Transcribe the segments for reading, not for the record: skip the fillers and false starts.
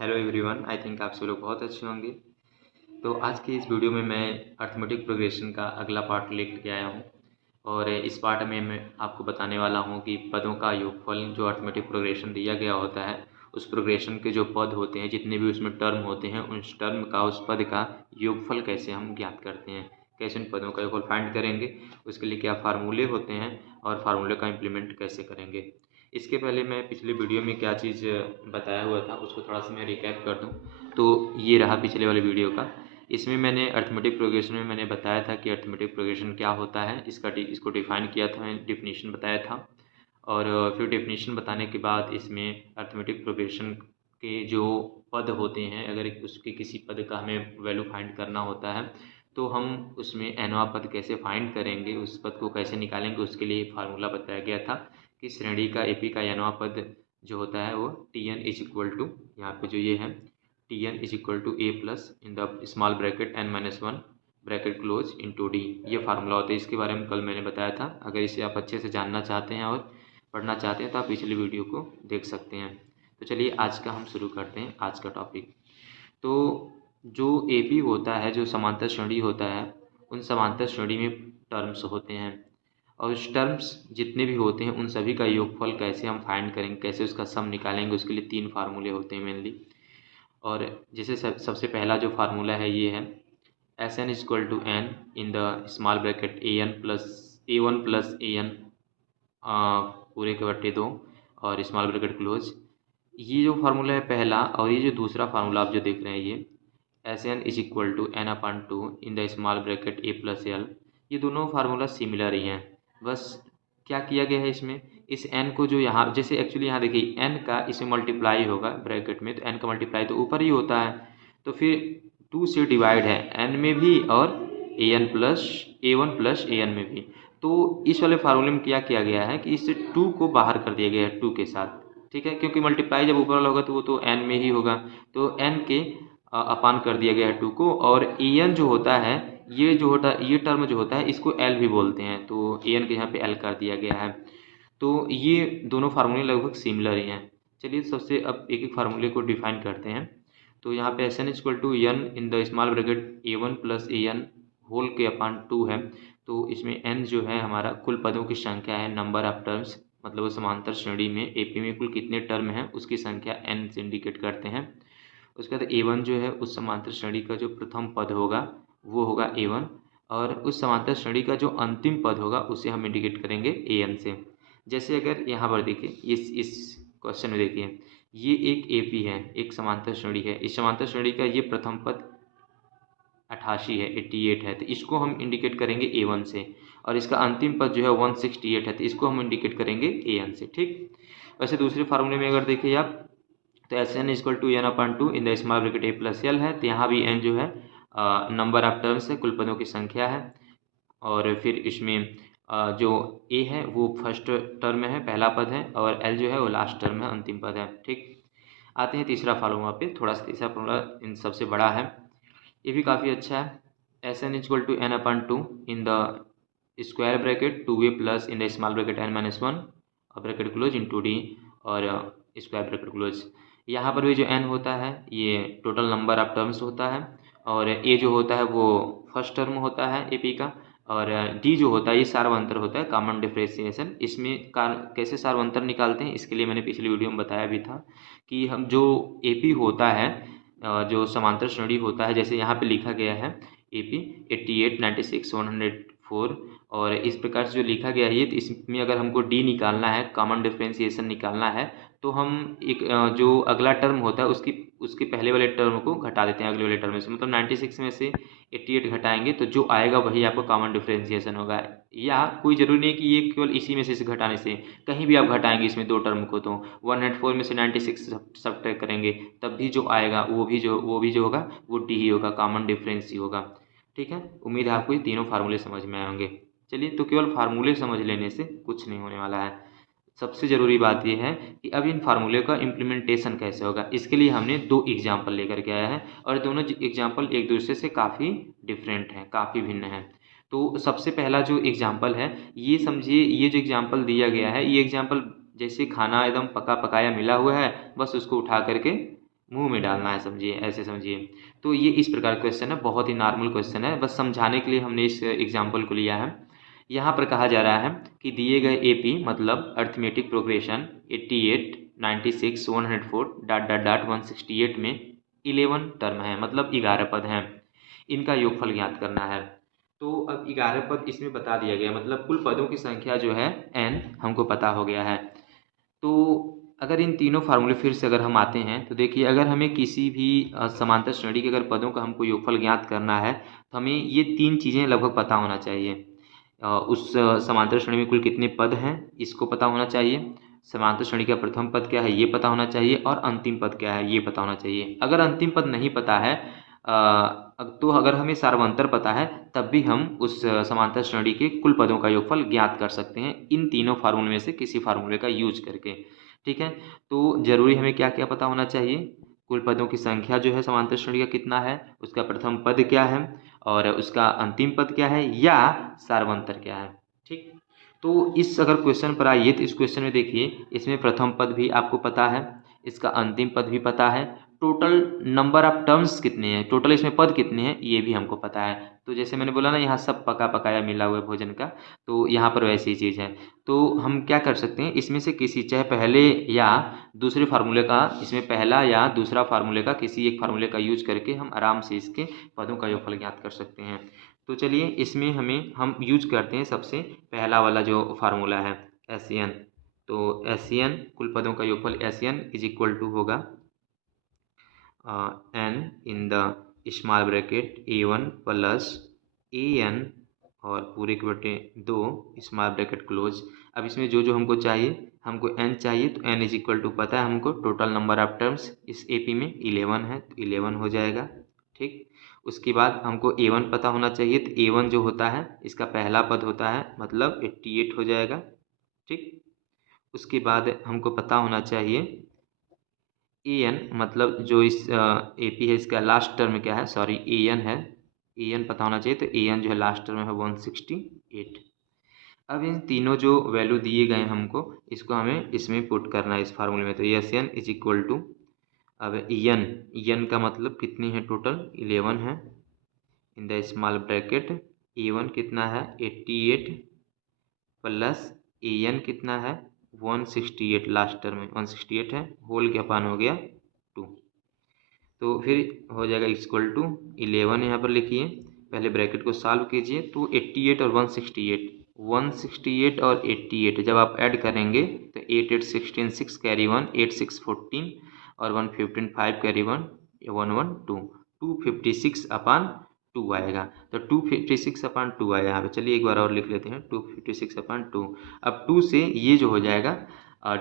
Hello everyone, I think आप सब लोग बहुत अच्छे होंगे। तो आज की इस वीडियो में मैं अर्थमेटिक प्रोग्रेशन का अगला पार्ट लेकर के आया हूँ। और इस पार्ट में मैं आपको बताने वाला हूँ कि पदों का योगफल जो अर्थमेटिक प्रोग्रेशन दिया गया होता है, उस प्रोग्रेशन के जो पद होते हैं, जितने भी उसमें टर्म होते हैं, उस टर्म का, उस पद का योगफल कैसे हम ज्ञात करते हैं, कैसे उन पदों का योगफल फाइंड करेंगे, उसके लिए क्या फार्मूले होते हैं और फार्मूले का इम्प्लीमेंट कैसे करेंगे। इसके पहले मैं पिछले वीडियो में क्या चीज़ बताया हुआ था उसको थोड़ा सा मैं रिकैप कर दूं। तो ये रहा पिछले वाले वीडियो का। इसमें मैंने अर्थमेटिक प्रोग्रेशन में मैंने बताया था कि अर्थमेटिक प्रोग्रेशन क्या होता है, इसको डिफाइन किया था, मैंने डिफिनीशन बताया था। और फिर डिफिनीशन बताने के बाद इसमें अर्थमेटिक प्रोग्रेशन के जो पद होते हैं, अगर उसके किसी पद का हमें वैल्यू फाइंड करना होता है तो हम उसमें एनवां पद कैसे फाइंड करेंगे, उस पद को कैसे निकालेंगे, उसके लिए फार्मूला बताया गया था कि श्रेणी का एपी का एनवां पद जो होता है वो t n is equal to, यहाँ पे जो ये है, t n is equal to a plus in the small bracket n minus one bracket close into d, ये फार्मूला होता है। इसके बारे में कल मैंने बताया था। अगर इसे आप अच्छे से जानना चाहते हैं और पढ़ना चाहते हैं तो आप पिछले वीडियो को देख सकते हैं। तो चलिए आज का हम शुरू करते हैं, आज का टॉपिक। तो जो एपी होता है, जो समांतर श्रेणी होता है, उन समांतर श्रेणी में टर्म्स होते हैं और उस टर्म्स जितने भी होते हैं उन सभी का योगफल कैसे हम फाइंड करेंगे, कैसे उसका सम निकालेंगे, उसके लिए 3 फार्मूले होते हैं मेनली। और जैसे सबसे पहला जो फार्मूला है ये है s n equal to n in the small bracket a n plus a one plus a n पूरे के बट्टे 2 और स्मॉल ब्रैकेट क्लोज। ये जो फार्मूला है पहला, और ये जो दूसरा फार्मूला आप जो देख रहे हैं ये s n is equal to n upon two in the small bracket a plus l, ये दोनों फार्मूला सिमिलर ही हैं। बस क्या किया गया है इसमें, इस एन को जो यहाँ, जैसे एक्चुअली यहाँ देखिए एन का इसमें मल्टीप्लाई होगा ब्रैकेट में, तो एन का मल्टीप्लाई तो ऊपर ही होता है, तो फिर 2 से डिवाइड है एन में भी और ए n plus a one plus a N में भी। तो इस वाले फार्मूले में क्या किया गया है कि इससे 2 को बाहर कर दिया गया है 2 के साथ, ठीक है, क्योंकि मल्टीप्लाई जब ऊपर वाला होगा तो वो तो एन में ही होगा, तो एन के अपान कर दिया गया है 2 को। और ए एन जो होता है, ये टर्म जो होता है इसको एल भी बोलते हैं, तो ए एन के यहाँ पे एल कर दिया गया है। तो ये दोनों फार्मूले लगभग सिमिलर ही हैं। चलिए सबसे अब एक एक फार्मूले को डिफाइन करते हैं। तो यहाँ पे s n equal to n in the small bracket a one plus a n whole के अपान 2 है। तो इसमें एन जो है हमारा कुल पदों की संख्या है, नंबर ऑफ टर्म्स, मतलब वो समांतर श्रेणी में एपी में कुल कितने टर्म हैं उसकी संख्या एन से इंडिकेट करते हैं। उसके बाद ए वन जो है उस समांतर श्रेणी का जो प्रथम पद होगा वो होगा ए वन, और उस समांतर श्रेणी का जो अंतिम पद होगा उसे हम इंडिकेट करेंगे ए एन से। जैसे अगर यहाँ पर देखिए इस क्वेश्चन में देखिए, ये एक एपी है, एक समांतर श्रेणी है, इस समांतर श्रेणी का ये प्रथम पद 88 है, 88 है, तो इसको हम इंडिकेट करेंगे ए वन से। और इसका अंतिम पद जो है 168 है, तो इसको हम इंडिकेट करेंगे ए एन से, ठीक। वैसे दूसरे फार्मूले में अगर देखिए आप, तो s n equal to n upon two in the small bracket a plus l है, तो यहाँ भी एन जो है नंबर ऑफ टर्म्स है, कुल पदों की संख्या है। और फिर इसमें जो ए है वो फर्स्ट टर्म में है, पहला पद है, और एल जो है वो लास्ट टर्म है, अंतिम पद है, ठीक। आते हैं तीसरा फार्मूला पे। थोड़ा सा तीसरा फार्मूला इन सबसे बड़ा है, ये भी काफ़ी अच्छा है। S n equal to n upon two in the square bracket 2a plus in the small bracket n minus one bracket close into d और स्क्वायर ब्रैकेट क्लोज। यहाँ पर भी जो n होता है ये टोटल नंबर ऑफ टर्म्स होता है, और a जो होता है वो फर्स्ट टर्म होता है AP का, और d जो होता है ये सार्वंतर होता है, कॉमन डिफरेंशिएशन। इसमें कैसे सार्वंतर निकालते हैं, इसके लिए मैंने पिछली वीडियो में बताया भी था कि हम जो AP होता है, जो समांतर श्रेणी होता है, जैसे यहाँ पे लिखा गया है AP 88, 96, 104, और इस प्रकार से जो लिखा गया है ये, तो इसमें अगर हमको डी निकालना है, कॉमन डिफरेंशिएशन निकालना है, तो हम एक जो अगला टर्म होता है उसके पहले वाले टर्म को घटा देते हैं अगले वाले टर्म से, मतलब 96 में से 88 घटाएंगे तो जो आएगा वही आपका कॉमन डिफरेंशिएशन होगा। या कोई ज़रूरी नहीं कि ये केवल इसी में से घटाने से, कहीं भी आप घटाएंगे इसमें 2 टर्म को, तो 104 में से 96 सब्ट्रैक्ट करेंगे तब भी जो आएगा वो भी जो होगा वो डी ही होगा, कॉमन डिफरेंस ही होगा, ठीक है। उम्मीद है आपको ये तीनों फार्मूले समझ में आए होंगे। चलिए, तो केवल फार्मूले समझ लेने से कुछ नहीं होने वाला है, सबसे ज़रूरी बात यह है कि अब इन फार्मूले का इम्प्लीमेंटेशन कैसे होगा। इसके लिए हमने 2 एग्जाम्पल लेकर के आया है, और दोनों एग्जाम्पल एक दूसरे से काफ़ी डिफरेंट हैं, काफ़ी भिन्न हैं। तो सबसे पहला जो एग्जाम्पल है, ये समझिए, ये जो एग्जाम्पल दिया गया है, ये एग्जाम्पल जैसे खाना एकदम पका पकाया मिला हुआ है, बस उसको उठा करके मुंह में डालना है, समझिए, ऐसे समझिए। तो ये इस प्रकार का क्वेश्चन है, बहुत ही नॉर्मल क्वेश्चन है, बस समझाने के लिए हमने इस एग्जाम्पल को लिया है। यहाँ पर कहा जा रहा है कि दिए गए एपी मतलब arithmetic progression 88, 96, 104 dot dot dot 168 में 11 टर्म है, मतलब 11 पद हैं, इनका योगफल ज्ञात करना है। तो अब 11 पद इसमें बता दिया गया, मतलब कुल पदों की संख्या जो है n हमको पता हो गया है। तो अगर इन तीनों फार्मूले फिर से अगर हम आते हैं तो देखिए, अगर हमें किसी भी समांतर श्रेणी के अगर पदों का हमको योगफल ज्ञात करना है तो हमें ये 3 चीज़ें लगभग पता होना चाहिए। उस समांतर श्रेणी में कुल कितने पद हैं इसको पता होना चाहिए, समांतर श्रेणी का प्रथम पद क्या है ये पता होना चाहिए, और अंतिम पद क्या है ये पता होना चाहिए। अगर अंतिम पद नहीं पता है तो अगर हमें सार्वंतर पता है तब भी हम उस समांतर श्रेणी के कुल पदों का योगफल ज्ञात कर सकते हैं इन तीनों फार्मूले में से किसी फार्मूले का यूज करके। ठीक है, तो जरूरी हमें क्या क्या पता होना चाहिए, कुल पदों की संख्या जो है समांतर श्रेणी का कितना है, उसका प्रथम पद क्या है, और उसका अंतिम पद क्या है, या सार्वंतर क्या है। ठीक, तो इस अगर क्वेश्चन पर आइए तो इस क्वेश्चन में देखिए, इसमें प्रथम पद भी आपको पता है, इसका अंतिम पद भी पता है, टोटल नंबर ऑफ टर्म्स कितने हैं, टोटल इसमें पद कितने हैं ये भी हमको पता है। तो जैसे मैंने बोला ना, यहाँ सब पका पकाया मिला हुआ है भोजन का, तो यहाँ पर वैसी चीज़ है। तो हम क्या कर सकते हैं, इसमें से किसी, चाहे पहले या दूसरे फार्मूले का, इसमें पहला या दूसरा फार्मूले का किसी एक फार्मूले का यूज करके हम आराम से इसके पदों का योगफल ज्ञात कर सकते हैं। तो चलिए इसमें हम यूज करते हैं सबसे पहला वाला जो फार्मूला है, एस एन। तो एस एन कुल पदों का योगफल s n is equal to होगा n in the small bracket a one plus a n और पूरे के बटे 2 स्मॉल ब्रैकेट क्लोज। अब इसमें जो जो हमको चाहिए, हमको n चाहिए, तो n इज इक्वल टू पता है हमको टोटल नंबर ऑफ टर्म्स इस एपी में 11 है, तो 11 हो जाएगा। ठीक, उसके बाद हमको a1 पता होना चाहिए, तो a1 जो होता है इसका पहला पद होता है, मतलब 88 हो जाएगा। ठीक, उसके बाद हमको पता होना चाहिए ए एन, मतलब जो इस ए पी है इसका लास्ट टर्म क्या है, सॉरी ए एन है, ए एन पता होना चाहिए, तो ए एन जो है लास्ट टर्म है 168। अब इन तीनों जो वैल्यू दिए गए हैं हमको, इसको हमें इसमें पुट करना है इस फार्मूले में। तो s n is equal to, अब एन, एन का मतलब कितनी है, टोटल 11 है, in the small bracket a one कितना है 88 प्लस ए एन कितना है 168, लास्ट टर्म में 168 है, होल के अपान हो गया 2। तो फिर हो जाएगा इक्वल टू 11 यहाँ पर लिखिए, पहले ब्रैकेट को सॉल्व कीजिए, तो 88 और 168 और 88 जब आप ऐड करेंगे तो 8 8 16 6 कैरी 1, 8 6 14 और 1 15 5 कैरी 1 1 1 2, 256 अपान 2 आएगा। तो 256 अपान 2 आया यहाँ पे। चलिए एक बार और लिख लेते हैं, 256 अपान 2। अब 2 से ये जो हो जाएगा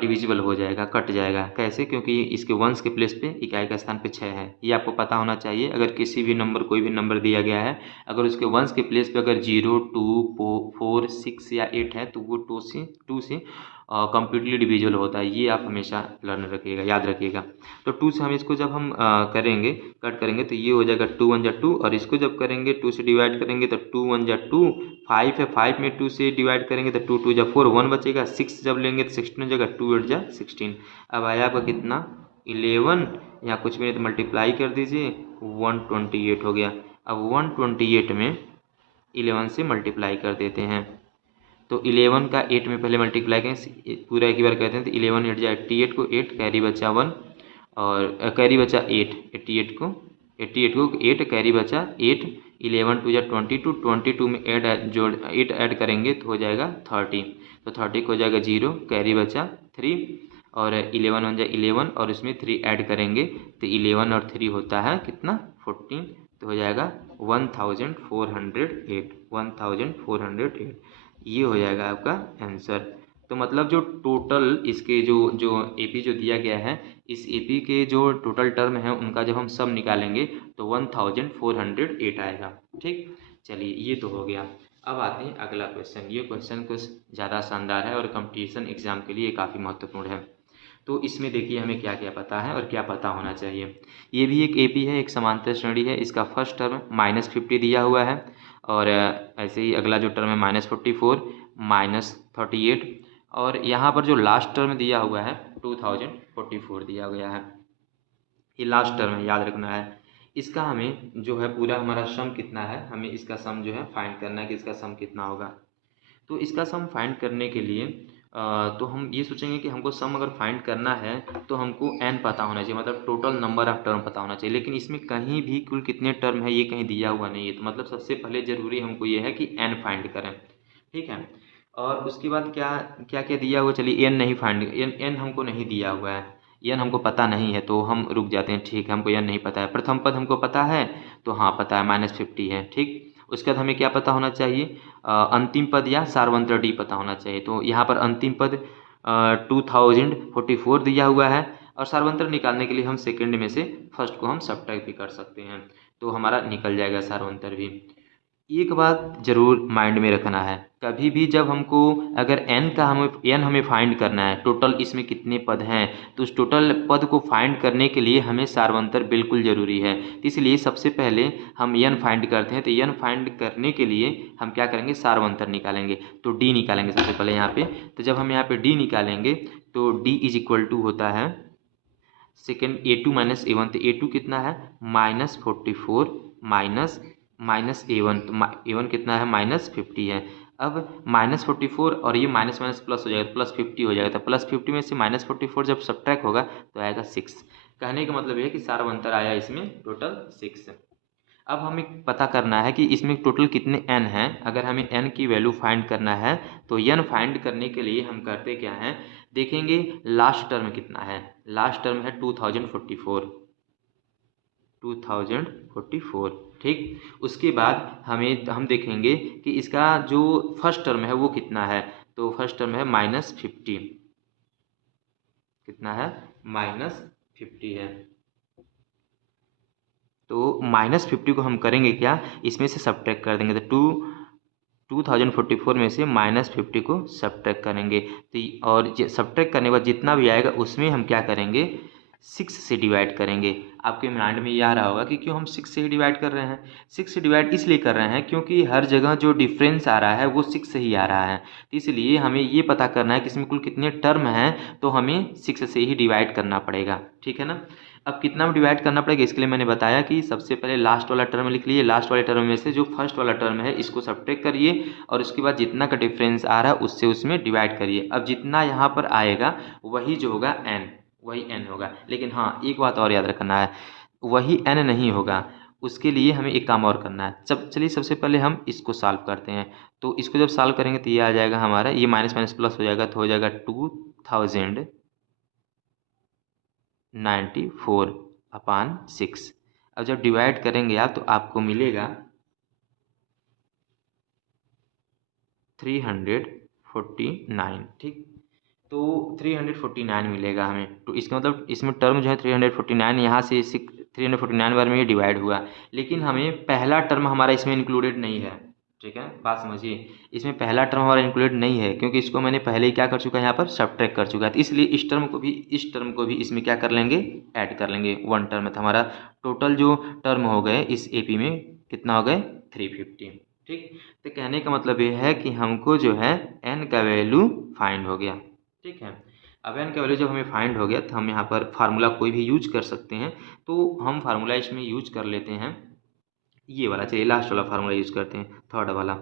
डिविजिबल हो जाएगा, कट जाएगा। कैसे? क्योंकि इसके वंश के प्लेस पे इकाई का स्थान पे 6 है, ये आपको पता होना चाहिए। अगर किसी भी नंबर, कोई भी नंबर दिया गया है, अगर उसके वंश के प्लेस पे अगर 0 2 4 6 या 8 है तो वो 2 से कम्प्लीटली डिविजिबल होता है। ये आप हमेशा लर्न रखिएगा, याद रखिएगा। तो 2 से हम इसको जब हम करेंगे, कट करेंगे, तो ये हो जाएगा 2 1 जा 2, और इसको जब करेंगे 2 से डिवाइड करेंगे तो 2 1 जा 2, 5 है, 5 में 2 से डिवाइड करेंगे तो 2 2 जा 4, 1 बचेगा, 6 जब लेंगे तो 16 हो जाएगा, 2 8 जा 16। अब आया आपका कितना 11, यहाँ कुछ भी नहीं तो मल्टीप्लाई कर दीजिए, 128 हो गया। अब 128 में 11 से मल्टीप्लाई कर देते हैं, तो 11 का 8 में पहले मल्टीप्लाई करें, पूरा एक ही बार कहते हैं, तो 11 8 जा 88 को 8 कैरी बचा 1, और कैरी बचा 8, 88 को 8 कैरी बचा 8, 11 2 जा 22, 22 में 8 ऐड करेंगे तो हो जाएगा 30, तो 30 को हो जाएगा 0, कैरी बचा 3, और 11 1 जा 11, और इसमें 3 ऐड करेंगे तो 11 और 3 होता है कितना 14, तो हो जाएगा 1408, 1408, ये हो जाएगा आपका आंसर। तो मतलब जो टोटल इसके जो एपी जो दिया गया है, इस एपी के जो टोटल टर्म है उनका जब हम सब निकालेंगे तो 1408 आएगा। ठीक, चलिए ये तो हो गया। अब आते हैं अगला क्वेश्चन। ये क्वेश्चन कुछ ज़्यादा शानदार है और कंपटीशन एग्जाम के लिए काफ़ी महत्वपूर्ण है। तो इसमें देखिए हमें क्या क्या पता है और क्या पता होना चाहिए। ये भी एक एपी है, एक समांतर श्रेणी है। इसका फर्स्ट टर्म -50 दिया हुआ है, और ऐसे ही अगला जो टर्म है -44, -38, और यहाँ पर जो लास्ट टर्म दिया हुआ है 2044 दिया गया है। ये लास्ट टर्म है, याद रखना है। इसका हमें जो है पूरा हमारा सम कितना है, हमें इसका सम जो है फाइंड करना है कि इसका सम कितना होगा। तो इसका सम फाइंड करने के लिए तो हम ये सोचेंगे कि हमको सम अगर फाइंड करना है तो हमको n पता होना चाहिए, मतलब टोटल नंबर ऑफ टर्म पता होना चाहिए। लेकिन इसमें कहीं भी कुल कितने टर्म है ये कहीं दिया हुआ नहीं है, तो मतलब सबसे पहले ज़रूरी हमको ये है कि n फाइंड करें, ठीक है। और उसके बाद क्या क्या क्या दिया हुआ, चलिए n नहीं फाइंड, n हमको नहीं दिया हुआ है, n हमको पता नहीं है तो हम रुक जाते हैं, ठीक है, हमको n नहीं पता है। प्रथम पद हमको पता है, तो हाँ पता है, -50 है, ठीक। उसके बाद हमें क्या पता होना चाहिए, अंतिम पद या सार्वंत्र डी पता होना चाहिए। तो यहाँ पर अंतिम पद 2044 दिया हुआ है, और सार्वंत्र निकालने के लिए हम सेकंड में से फर्स्ट को हम सब्ट्रैक्ट भी कर सकते हैं, तो हमारा निकल जाएगा सार्वंत्र भी। एक बात जरूर माइंड में रखना है, कभी भी जब हमको अगर हमें फाइंड करना है, टोटल इसमें कितने पद हैं, तो उस टोटल पद को फाइंड करने के लिए हमें सार्वंतर बिल्कुल ज़रूरी है। तो इसलिए सबसे पहले हम n फाइंड करते हैं, तो n फाइंड करने के लिए हम क्या करेंगे, सार्वंतर निकालेंगे। तो d निकालेंगे सबसे पहले यहाँ पे। तो जब हम यहाँ पे d निकालेंगे तो d इज इक्वल टू होता है सेकेंड A2 माइनस A1। तो A2 कितना है, -44 माइनस A1, तो A1 कितना है, -50 है। अब -44 और ये माइनस माइनस प्लस हो जाएगा, +50 हो जाएगा। तो +50 में से -44 जब सब्ट्रैक्ट होगा तो आएगा 6। कहने का मतलब ये है कि सार्वंतर आया इसमें टोटल 6। अब हमें पता करना है कि इसमें टोटल कितने n हैं। अगर हमें n की वैल्यू फाइंड करना है तो n फाइंड करने के लिए हम करते क्या हैं, देखेंगे लास्ट टर्म कितना है। लास्ट टर्म है 2044, ठीक। उसके बाद हम देखेंगे कि इसका जो फर्स्ट टर्म है वो कितना है। तो फर्स्ट टर्म है -50, कितना है, -50 है। तो -50 को हम करेंगे क्या, इसमें से सब्ट्रैक्ट कर देंगे। तो 2044 में से -50 को सब्ट्रैक्ट करेंगे। तो और सब्ट्रैक्ट करने के बाद जितना भी आएगा उसमें हम क्या करेंगे, 6 से डिवाइड करेंगे। आपके माइंड में ये आ रहा होगा कि क्यों हम 6 से ही डिवाइड कर रहे हैं। 6 से डिवाइड इसलिए कर रहे हैं क्योंकि हर जगह जो डिफरेंस आ रहा है वो 6 से ही आ रहा है। तो इसलिए हमें ये पता करना है कि इसमें कुल कितने टर्म हैं, तो हमें 6 से ही डिवाइड करना पड़ेगा, ठीक है ना। अब कितना में डिवाइड करना पड़ेगा, इसके लिए मैंने बताया कि सबसे पहले लास्ट वाला टर्म लिख लीजिए। लास्ट वाले टर्म में से जो फर्स्ट वाला टर्म है इसको सब्ट्रैक्ट करिए, और उसके बाद जितना का डिफरेंस आ रहा है उससे उसमें डिवाइड करिए। अब जितना यहाँ पर आएगा वही जो होगा वही n होगा। लेकिन हाँ, एक बात और याद रखना है, वही n नहीं होगा, उसके लिए हमें एक काम और करना है। चलिए सबसे पहले हम इसको सॉल्व करते हैं। तो इसको जब सॉल्व करेंगे तो ये आ जाएगा हमारा, ये माइनस माइनस प्लस हो जाएगा, तो हो जाएगा 2094/6। अब जब डिवाइड करेंगे आप तो आपको मिलेगा 349, ठीक। तो 349 मिलेगा हमें। तो इसका मतलब इसमें टर्म जो है 349, यहाँ से 349 बार में ये डिवाइड हुआ। लेकिन हमें पहला टर्म हमारा इसमें इंक्लूडेड नहीं है, ठीक है, बात समझिए। इसमें पहला टर्म हमारा इंक्लूडेड नहीं है क्योंकि इसको मैंने पहले ही क्या कर चुका है, यहाँ पर सब्ट्रैक्ट कर चुका है। तो इसलिए इस टर्म को भी इसमें क्या कर लेंगे, ऐड कर लेंगे। 1 टर्म है तो हमारा टोटल जो टर्म हो गए इस AP में कितना हो गए, 350, ठीक। तो कहने का मतलब ये है कि हमको जो है n का वैल्यू फाइंड हो गया, ठीक है। अब n का वैल्यू जब हमें फाइंड हो गया तो हम यहाँ पर फार्मूला कोई भी यूज कर सकते हैं। तो हम फार्मूला इसमें यूज कर लेते हैं ये वाला, चलिए लास्ट वाला फार्मूला यूज करते हैं, थर्ड वाला।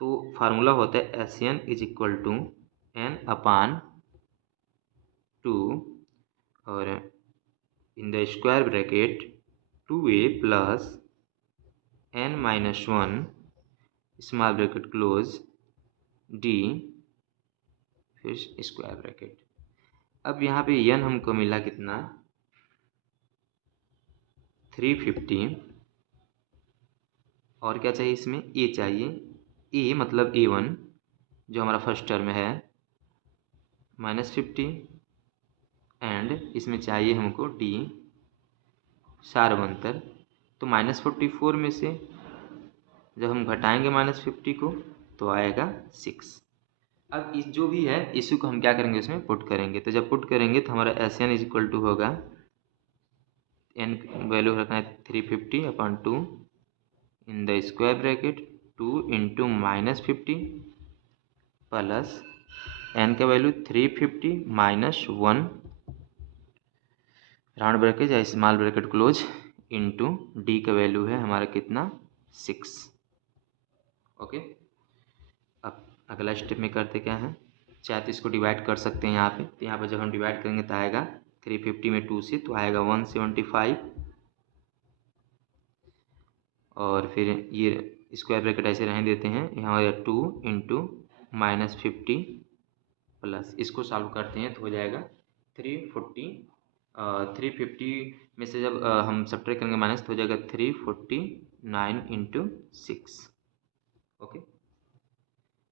तो फार्मूला होता है SN is equal to n/2 और इन the square bracket 2a plus n-1 small bracket close d फिर स्क्वायर ब्रैकेट। अब यहाँ पे n हमको मिला कितना, 350, और क्या चाहिए इसमें, a चाहिए। a मतलब A1 जो हमारा फर्स्ट टर्म है -50, एंड इसमें चाहिए हमको d सार्वंतर। तो -44 में से जब हम घटाएंगे -50 को तो आएगा 6। अब इस जो भी है इसी को हम क्या करेंगे, इसमें पुट करेंगे। तो जब पुट करेंगे तो हमारा SN इज इक्वल टू होगा, n वैल्यू रखना है 350/2 इन the square bracket 2 into -50 plus n का वैल्यू 350 -1 राउंड ब्रैकेट या small bracket close into D का वैल्यू है हमारा कितना 6। ओके, अब अगला स्टेप में करते क्या है, चाहे तो इसको डिवाइड कर सकते हैं यहाँ पे। तो यहाँ पे जब हम डिवाइड करेंगे तो आएगा 350 में 2 से तो आएगा 175, और फिर ये स्क्वायर ब्रैकेट ऐसे रहने देते हैं। यहाँ हो जाएगा 2 इंटू -50 प्लस, इसको सॉल्व करते हैं तो हो जाएगा 340। 350 में से जब हम सब्ट्रैक्ट करेंगे माइनस तो हो जाएगा 349 इंटू 6। ओके,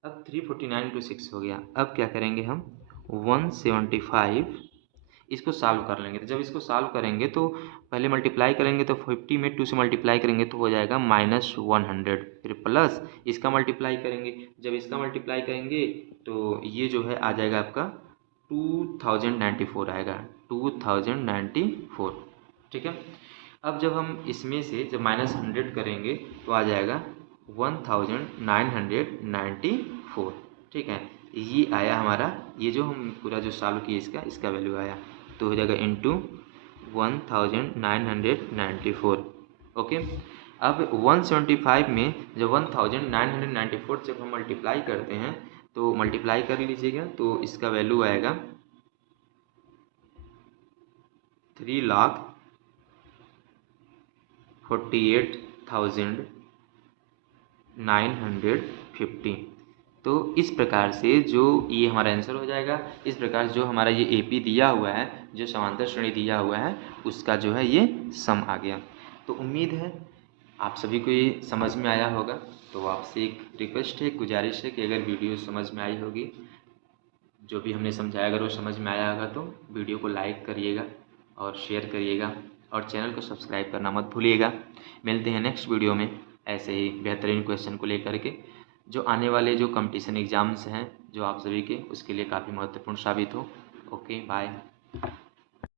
अब 349 इंटू 6 हो गया। अब क्या करेंगे हम 175 इसको सॉल्व कर लेंगे। तो जब इसको सॉल्व करेंगे तो पहले मल्टीप्लाई करेंगे तो 50 में 2 से मल्टीप्लाई करेंगे तो हो जाएगा -100, फिर प्लस इसका मल्टीप्लाई करेंगे। जब इसका मल्टीप्लाई करेंगे तो ये जो है आ जाएगा आपका 2094 आएगा, 2094। ठीक है, अब जब हम इसमें से जब -100 करेंगे तो आ जाएगा 1994। ठीक है, ये आया हमारा, ये जो हम पूरा जो सॉल्व किए इसका वैल्यू आया तो हो जाएगा इंटू 1994। ओके, अब 175 में जब 1994 जब हम मल्टीप्लाई करते हैं तो मल्टीप्लाई कर लीजिएगा तो इसका वैल्यू आएगा 3,48,950। तो इस प्रकार से जो ये हमारा आंसर हो जाएगा। इस प्रकार जो हमारा ये एपी दिया हुआ है, जो समांतर श्रेणी दिया हुआ है, उसका जो है ये सम आ गया। तो उम्मीद है आप सभी को ये समझ में आया होगा। तो आपसे एक रिक्वेस्ट है, गुजारिश है कि अगर वीडियो समझ में आई होगी, जो भी हमने समझाया अगर वो समझ में आया होगा तो वीडियो को लाइक करिएगा और शेयर करिएगा और चैनल को सब्सक्राइब करना मत भूलिएगा। मिलते हैं नेक्स्ट वीडियो में ऐसे ही बेहतरीन क्वेश्चन को लेकर के, जो आने वाले जो कंपटीशन एग्ज़ाम्स हैं जो आप सभी के, उसके लिए काफ़ी महत्वपूर्ण साबित हो। Okay, bye.